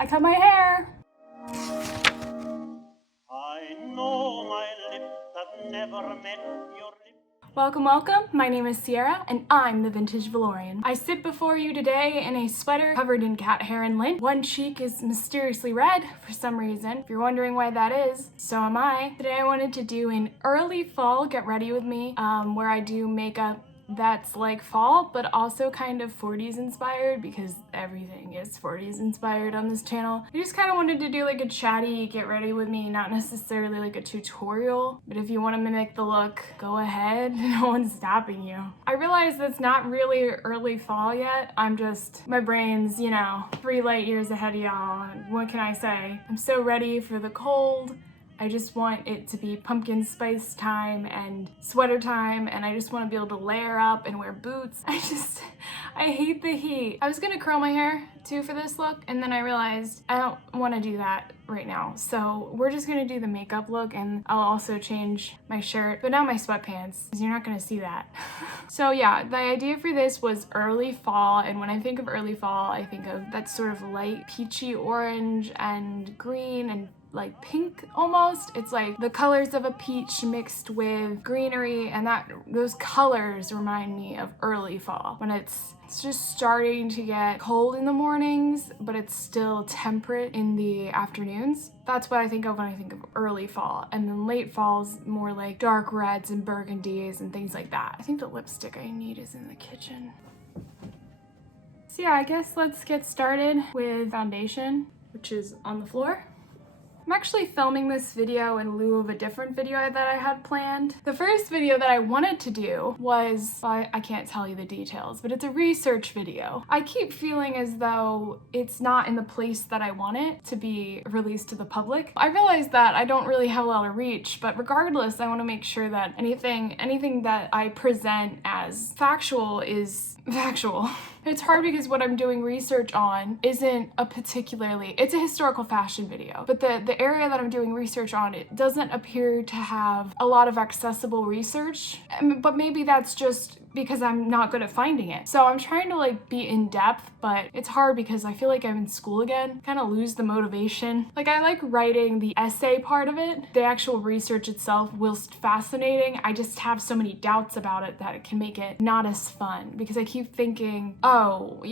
I cut my hair. I know my lips have never met your lips. Welcome, welcome. My name is Sierra, and I'm the Vintage Valorian. I sit before you today in a sweater covered in cat hair and lint. One cheek is mysteriously red for some reason. If you're wondering why that is, so am I. Today I wanted to do an early fall get ready with me, where I do makeup that's like fall, but also kind of 40s inspired because everything is 40s inspired on this channel. I just kind of wanted to do like a chatty get ready with me, not necessarily like a tutorial, but if you want to mimic the look, go ahead. No one's stopping you. I realize that's not really early fall yet. My brain's, 3 light years ahead of y'all. What can I say? I'm so ready for the cold. I just want it to be pumpkin spice time and sweater time, and I just want to be able to layer up and wear boots. I hate the heat. I was gonna curl my hair too for this look, and then I realized I don't want to do that right now. So we're just gonna do the makeup look, and I'll also change my shirt, but not my sweatpants, because you're not gonna see that. So yeah, the idea for this was early fall, and when I think of early fall, I think of that sort of light peachy orange and green and like pink almost. It's like the colors of a peach mixed with greenery, and those colors remind me of early fall when it's just starting to get cold in the mornings, but it's still temperate in the afternoons. That's what I think of when I think of early fall. And then late fall's more like dark reds and burgundies and things like that. I think the lipstick I need is in the kitchen. So yeah, I guess let's get started with foundation, which is on the floor. I'm actually filming this video in lieu of a different video that I had planned. The first video that I wanted to do was, I can't tell you the details, but it's a research video. I keep feeling as though it's not in the place that I want it to be released to the public. I realize that I don't really have a lot of reach, but regardless, I want to make sure that anything that I present as factual is factual. It's hard because what I'm doing research on isn't it's a historical fashion video, but the area that I'm doing research on, it doesn't appear to have a lot of accessible research, but maybe that's just because I'm not good at finding it. So I'm trying to like be in depth, but it's hard because I feel like I'm in school again, kind of lose the motivation. Like I like writing the essay part of it. The actual research itself, whilst fascinating, I just have so many doubts about it that it can make it not as fun because I keep thinking, oh,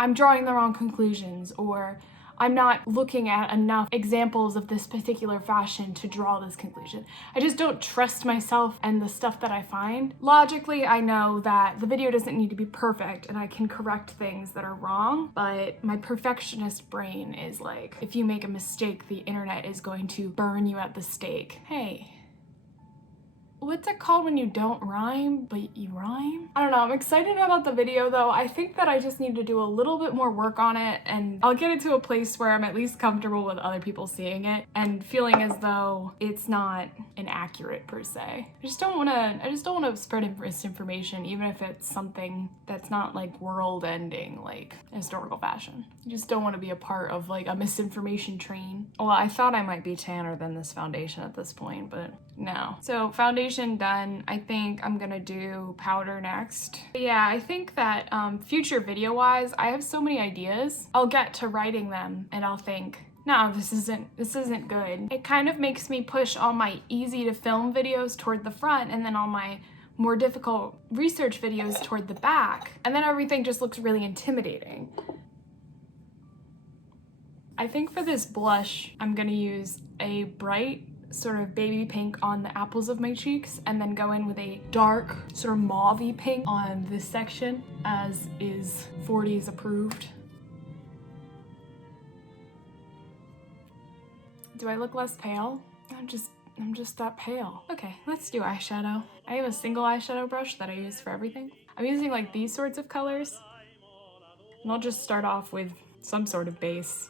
I'm drawing the wrong conclusions, or I'm not looking at enough examples of this particular fashion to draw this conclusion. I just don't trust myself and the stuff that I find. Logically, I know that the video doesn't need to be perfect and I can correct things that are wrong, but my perfectionist brain is like, if you make a mistake, the internet is going to burn you at the stake. Hey. What's it called when you don't rhyme, but you rhyme? I don't know, I'm excited about the video though. I think that I just need to do a little bit more work on it, and I'll get it to a place where I'm at least comfortable with other people seeing it and feeling as though it's not inaccurate per se. I just don't wanna spread misinformation, even if it's something that's not like world ending, like historical fashion. I just don't wanna be a part of like a misinformation train. Well, I thought I might be tanner than this foundation at this point, but no. So foundation done. I think I'm gonna do powder next. But yeah, I think that future video wise, I have so many ideas. I'll get to writing them and I'll think, no, this isn't good. It kind of makes me push all my easy to film videos toward the front and then all my more difficult research videos toward the back. And then everything just looks really intimidating. I think for this blush, I'm gonna use a bright sort of baby pink on the apples of my cheeks and then go in with a dark sort of mauvey pink on this section, as is 40s approved. Do I look less pale? I'm just that pale. Okay, let's do eyeshadow. I have a single eyeshadow brush that I use for everything. I'm using like these sorts of colors, and I'll just start off with some sort of base.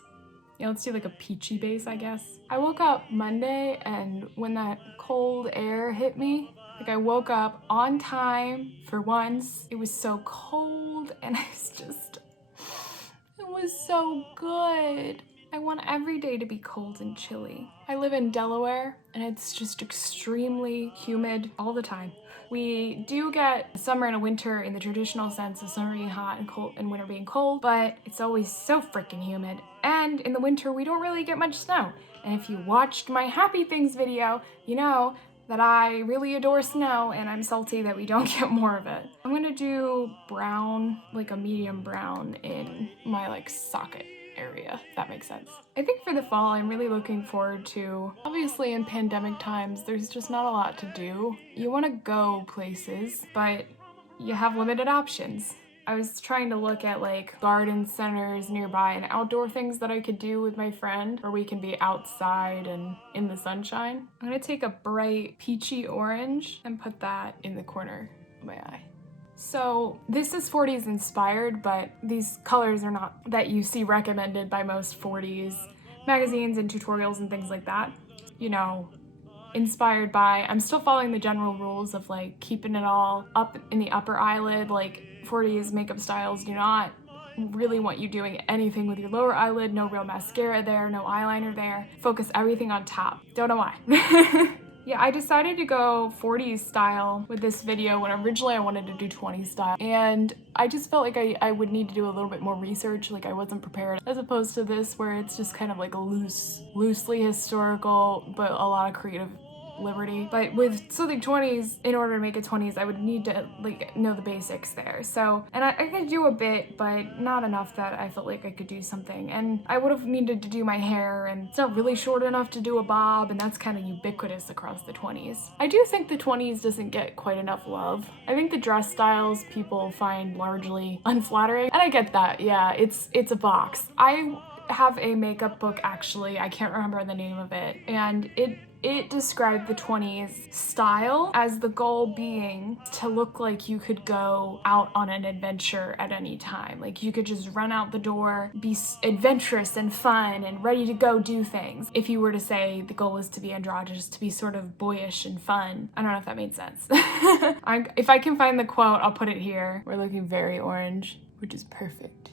Yeah, let's do like a peachy base, I guess. I woke up Monday, and when that cold air hit me, like I woke up on time for once. It was so cold, and it was so good. I want every day to be cold and chilly. I live in Delaware and it's just extremely humid all the time. We do get summer and a winter in the traditional sense of summer being hot and cold and winter being cold, but it's always so freaking humid. And in the winter, we don't really get much snow. And if you watched my Happy Things video, you know that I really adore snow and I'm salty that we don't get more of it. I'm gonna do brown, like a medium brown in my like socket area, if that makes sense. I think for the fall, I'm really looking forward to, obviously in pandemic times, there's just not a lot to do. You wanna go places, but you have limited options. I was trying to look at like garden centers nearby and outdoor things that I could do with my friend where we can be outside and in the sunshine. I'm gonna take a bright peachy orange and put that in the corner of my eye. So this is 40s inspired, but these colors are not that you see recommended by most 40s magazines and tutorials and things like that. You know, inspired by, I'm still following the general rules of like keeping it all up in the upper eyelid. Like 40s makeup styles do not really want you doing anything with your lower eyelid, no real mascara there, no eyeliner there. Focus everything on top. Don't know why. Yeah, I decided to go 40s style with this video when originally I wanted to do 20s style. And I just felt like I would need to do a little bit more research, like I wasn't prepared, as opposed to this where it's just kind of like a loosely historical, but a lot of creative liberty. But with something 20s, in order to make it 20s, I would need to like know the basics there. So, and I could do a bit, but not enough that I felt like I could do something. And I would have needed to do my hair, and it's not really short enough to do a bob, and that's kind of ubiquitous across the 20s. I do think the 20s doesn't get quite enough love. I think the dress styles people find largely unflattering, and I get that. Yeah, it's a box. I have a makeup book, actually, I can't remember the name of it, and it described the 20s style as the goal being to look like you could go out on an adventure at any time. Like you could just run out the door, be adventurous and fun and ready to go do things. If you were to say the goal is to be androgynous, to be sort of boyish and fun. I don't know if that made sense. If I can find the quote, I'll put it here. We're looking very orange, which is perfect.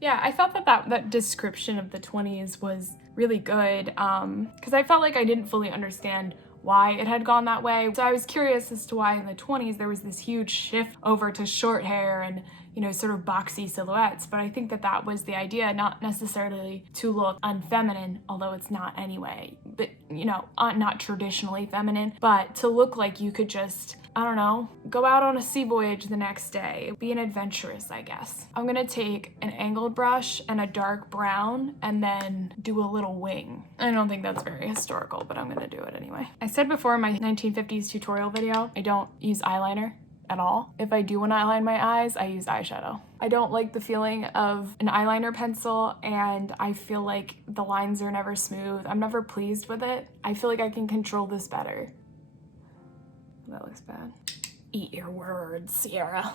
Yeah, I felt that description of the 20s was really good because I felt like I didn't fully understand why it had gone that way. So I was curious as to why in the 20s there was this huge shift over to short hair and, you know, sort of boxy silhouettes. But I think that was the idea, not necessarily to look unfeminine, although it's not anyway, but, you know, not traditionally feminine, but to look like you could just, I don't know, go out on a sea voyage the next day, be an adventurous, I guess. I'm gonna take an angled brush and a dark brown and then do a little wing. I don't think that's very historical, but I'm gonna do it anyway. I said before in my 1950s tutorial video, I don't use eyeliner at all. If I do want to eyeliner my eyes, I use eyeshadow. I don't like the feeling of an eyeliner pencil, and I feel like the lines are never smooth. I'm never pleased with it. I feel like I can control this better. That looks bad. Eat your words, Sierra.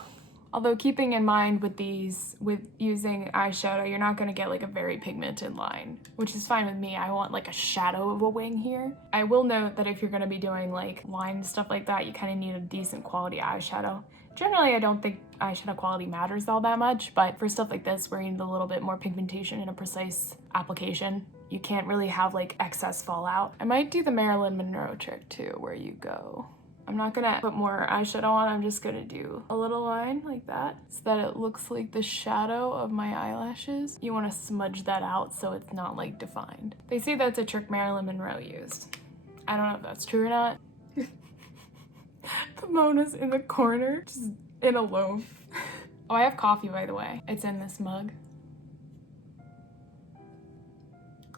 Although keeping in mind with using eyeshadow, you're not gonna get like a very pigmented line, which is fine with me. I want like a shadow of a wing here. I will note that if you're gonna be doing like line stuff like that, you kind of need a decent quality eyeshadow. Generally, I don't think eyeshadow quality matters all that much, but for stuff like this where you need a little bit more pigmentation in a precise application, you can't really have like excess fallout. I might do the Marilyn Monroe trick too, where you go. I'm not gonna put more eyeshadow on, I'm just gonna do a little line like that so that it looks like the shadow of my eyelashes. You wanna smudge that out so it's not like defined. They say that's a trick Marilyn Monroe used. I don't know if that's true or not. Pomona's in the corner, just in a loaf. Oh, I have coffee, by the way. It's in this mug.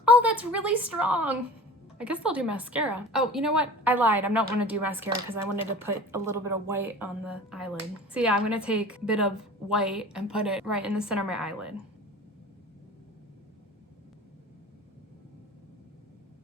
Oh, that's really strong. I guess I'll do mascara. Oh, you know what? I lied. I'm not gonna do mascara because I wanted to put a little bit of white on the eyelid. So yeah, I'm gonna take a bit of white and put it right in the center of my eyelid.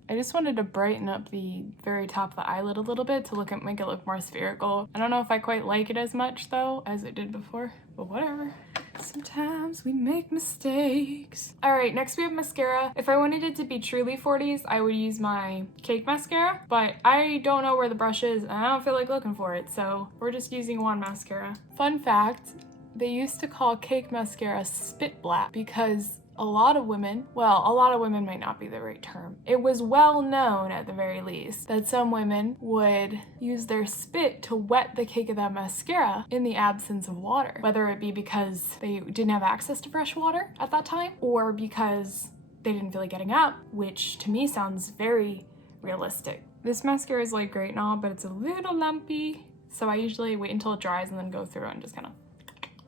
I just wanted to brighten up the very top of the eyelid a little bit to make it look more spherical. I don't know if I quite like it as much though as it did before, but whatever. Sometimes we make mistakes. All right, next we have mascara. If I wanted it to be truly 40s, I would use my Cake mascara, but I don't know where the brush is and I don't feel like looking for it, so we're just using one mascara. Fun fact, they used to call Cake mascara spit black because a lot of women, well, a lot of women might not be the right term. It was well known at the very least that some women would use their spit to wet the cake of that mascara in the absence of water, whether it be because they didn't have access to fresh water at that time or because they didn't feel like getting up, which to me sounds very realistic. This mascara is like great and all, but it's a little lumpy, so I usually wait until it dries and then go through and just kind of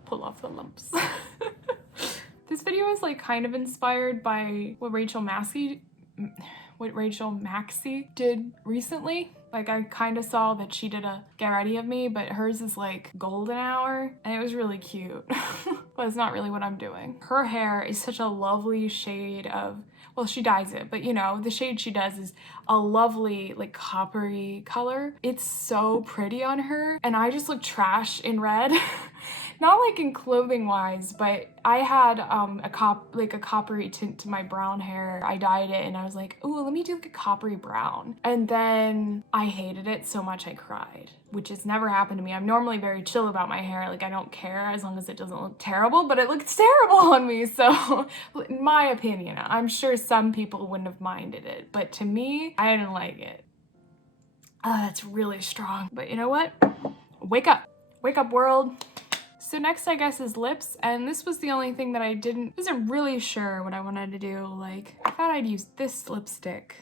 pull off the lumps. This video is like kind of inspired by what Rachel Maxey did recently. Like I kind of saw that she did a get ready of me, but hers is like golden hour and it was really cute. But it's not really what I'm doing. Her hair is such a lovely shade of, well, she dyes it, but you know, the shade she does is a lovely like coppery color. It's so pretty on her and I just look trash in red. Not like in clothing wise, but I had a coppery tint to my brown hair. I dyed it and I was like, oh, let me do like a coppery brown. And then I hated it so much I cried, which has never happened to me. I'm normally very chill about my hair. Like I don't care as long as it doesn't look terrible, but it looks terrible on me. So in my opinion, I'm sure some people wouldn't have minded it, but to me, I didn't like it. That's really strong. But you know what? Wake up world. So next I guess is lips, and this was the only thing that I wasn't really sure what I wanted to do. Like I thought I'd use this lipstick,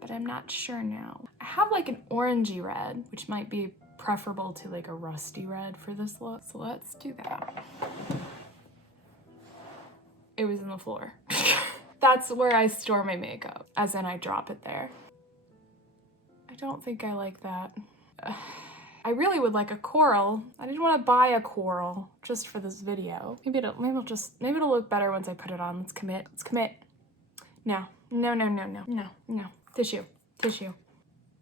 but I'm not sure now. I have like an orangey red, which might be preferable to like a rusty red for this look. So let's do that. It was in the floor. That's where I store my makeup, as in I drop it there. I don't think I like that. I really would like a coral. I didn't want to buy a coral just for this video. Maybe it'll look better once I put it on. Let's commit. No. Tissue.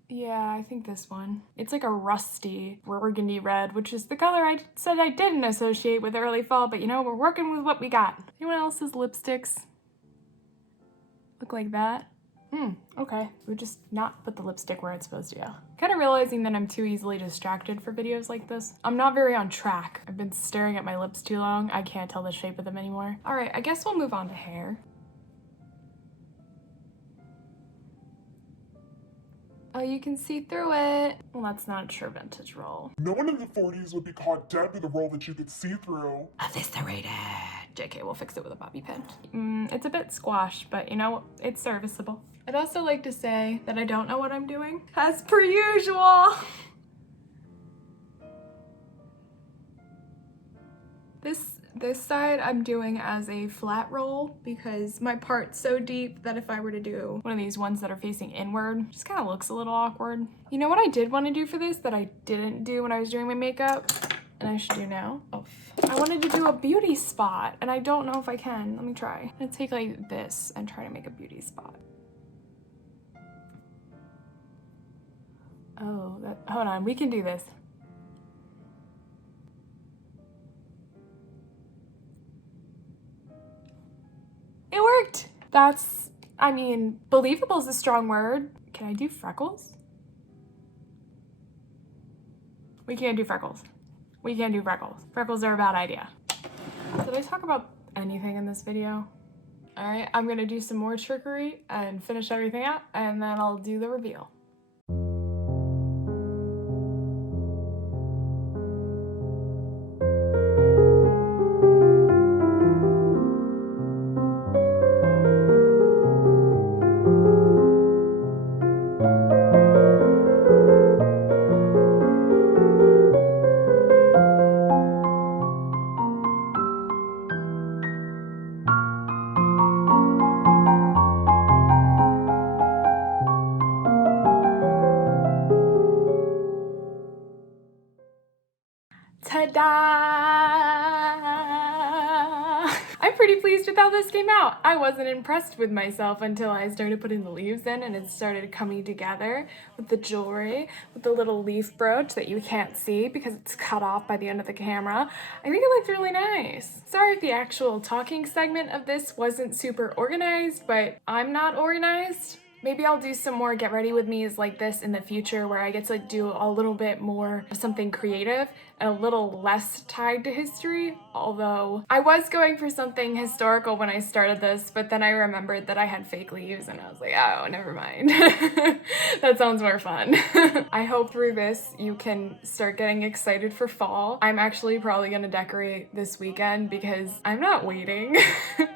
Yeah, I think this one. It's like a rusty burgundy red, which is the color I said I didn't associate with early fall, but you know, we're working with what we got. Anyone else's lipsticks look like that? Okay. We would just not put the lipstick where it's supposed to go. Kind of realizing that I'm too easily distracted for videos like this. I'm not very on track. I've been staring at my lips too long. I can't tell the shape of them anymore. All right, I guess we'll move on to hair. Oh, you can see through it. Well, that's not a true vintage roll. No one in the 40s would be caught dead with a roll that you could see through. Eviscerated. JK, we'll fix it with a bobby pin. It's a bit squashed, but you know, it's serviceable. I'd also like to say that I don't know what I'm doing, as per usual. This side I'm doing as a flat roll because my part's so deep that if I were to do one of these ones that are facing inward, it just kind of looks a little awkward. You know what I did want to do for this that I didn't do when I was doing my makeup, and I should do now? Oh, I wanted to do a beauty spot, and I don't know if I can. Let me try. I'm gonna take like this and try to make a beauty spot. Oh, hold on, we can do this. It worked. That's, I mean, believable is a strong word. Can I do freckles? We can't do freckles. We can't do freckles. Freckles are a bad idea. Did I talk about anything in this video? All right, I'm gonna do some more trickery and finish everything out, and then I'll do the reveal. Ta-da! I'm pretty pleased with how this came out. I wasn't impressed with myself until I started putting the leaves in and it started coming together with the jewelry, with the little leaf brooch that you can't see because it's cut off by the end of the camera. I think it looked really nice. Sorry if the actual talking segment of this wasn't super organized, but I'm not organized. Maybe I'll do some more get ready with me's like this in the future where I get to do a little bit more of something creative and a little less tied to history. Although I was going for something historical when I started this, but then I remembered that I had fake leaves and I was like, oh, never mind. That sounds more fun. I hope through this you can start getting excited for fall. I'm actually probably gonna decorate this weekend because I'm not waiting.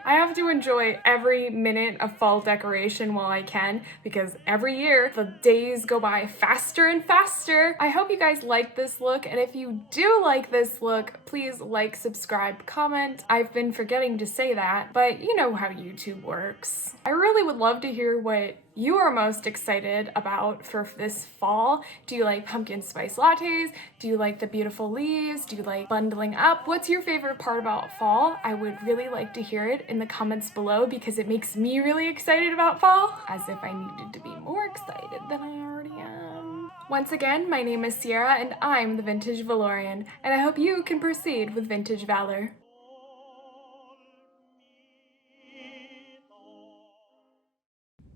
I have to enjoy every minute of fall decoration while I can because every year the days go by faster and faster. I hope you guys like this look, and if you do like this look, please like, subscribe, comment. I've been forgetting to say that, but you know how YouTube works. I really would love to hear what you are most excited about for this fall. Do you like pumpkin spice lattes? Do you like the beautiful leaves? Do you like bundling up? What's your favorite part about fall? I would really like to hear it in the comments below because it makes me really excited about fall, as if I needed to be more excited than I already am. Once again, my name is Sierra and I'm the Vintage Valorian, and I hope you can proceed with vintage valor.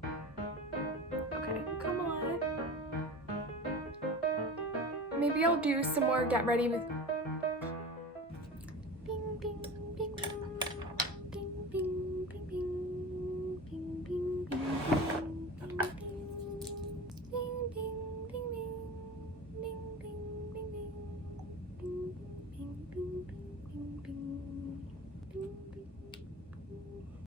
Okay, come on. Maybe I'll do some more get ready with